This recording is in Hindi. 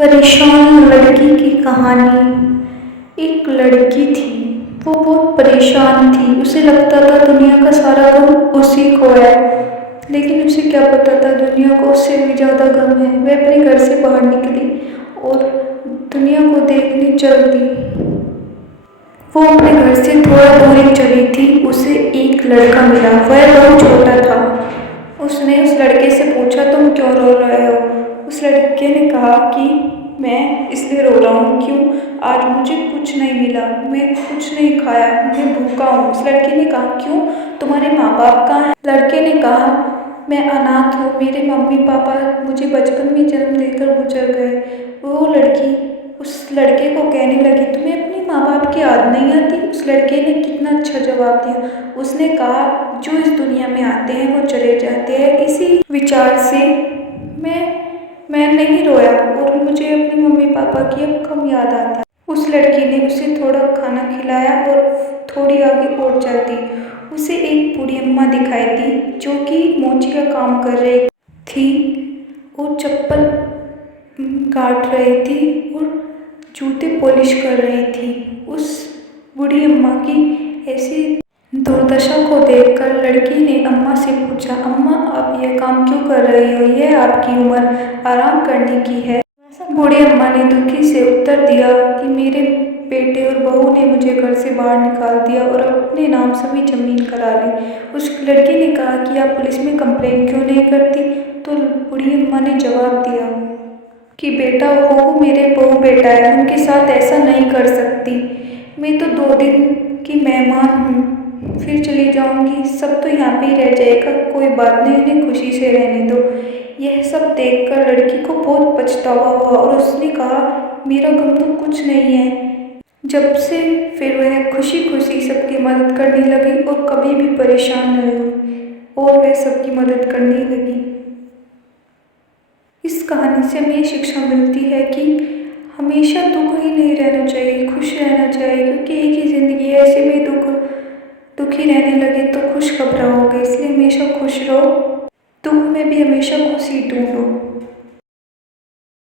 परेशान लड़की की कहानी। एक लड़की थी, वो बहुत परेशान थी। उसे लगता था दुनिया का सारा गम उसी को है, लेकिन उसे क्या पता था दुनिया को उससे भी ज़्यादा गम है। वह अपने घर से बाहर निकली और दुनिया को देखने चल दी। वो अपने घर से थोड़ा दूर ही चली थी, उसे एक लड़का मिला। वह बहुत छोटा था। उसने उस लड़के से पूछा, तुम क्यों रो रहे हो? उस लड़के ने कहा कि मैं इसलिए रो रहा हूँ, क्यों? आज मुझे कुछ नहीं मिला, मैं कुछ नहीं खाया, मैं भूखा हूँ। उस लड़के ने कहा, क्यों? तुम्हारे माँ बाप कहाँ हैं? लड़के ने कहा, मैं अनाथ हूँ, मेरे मम्मी पापा मुझे बचपन में जन्म देकर गुजर गए। वो लड़की उस लड़के को कहने लगी, तुम्हें अपने माँ बाप की याद नहीं आती? उस लड़के ने कितना अच्छा जवाब दिया। उसने कहा, जो इस दुनिया में आते हैं वो चले जाते हैं। इसी विचार से मैं नहीं रोया और मुझे अपने मम्मी पापा की अब कम याद आती। उस लड़की ने उसे थोड़ा खाना खिलाया और थोड़ी आगे और चल दी। उसे एक बूढ़ी अम्मा दिखाई दी जो कि मोची का काम कर रही थी और चप्पल काट रही थी और जूते पॉलिश कर रही थी। उस बूढ़ी अम्मा की ऐसी दुर्दशा को देखकर लड़की ने अम्मा से पूछा, अम्मा आप यह काम क्यों कर रही हो? यह आपकी उम्र आराम करने की है। बूढ़ी अम्मा ने दुखी से उत्तर दिया कि मेरे बेटे और बहू ने मुझे घर से बाहर निकाल दिया और अपने नाम सभी जमीन करा ली। उस लड़की ने कहा कि आप पुलिस में कंप्लेंट क्यों नहीं करती? तो बूढ़ी अम्मा ने जवाब दिया कि बेटा वो मेरे बहू बेटा है, उनके साथ ऐसा नहीं कर सकती। मैं तो 2 दिन की मेहमान हूँ, फिर चली जाऊँगी। सब तो यहाँ पे ही रह जाएगा, कोई बात नहीं, उन्हें खुशी से रहने दो। यह सब देखकर लड़की को बहुत पछतावा हुआ और उसने कहा, मेरा गम तो कुछ नहीं है। जब से फिर वह खुशी खुशी सबकी मदद करने लगी और कभी भी परेशान नहीं हुई और वह सबकी मदद करने लगी। इस कहानी से हमें शिक्षा मिलती है कि हमेशा दुख ही नहीं रहना चाहिए, खुश रहना चाहिए, क्योंकि एक ही ज़िंदगी है। ऐसे में दुखी रहने लगे तो खुश कब रहोगे? इसलिए हमेशा खुश रहो, दुख में भी हमेशा खुशी ढूंढो।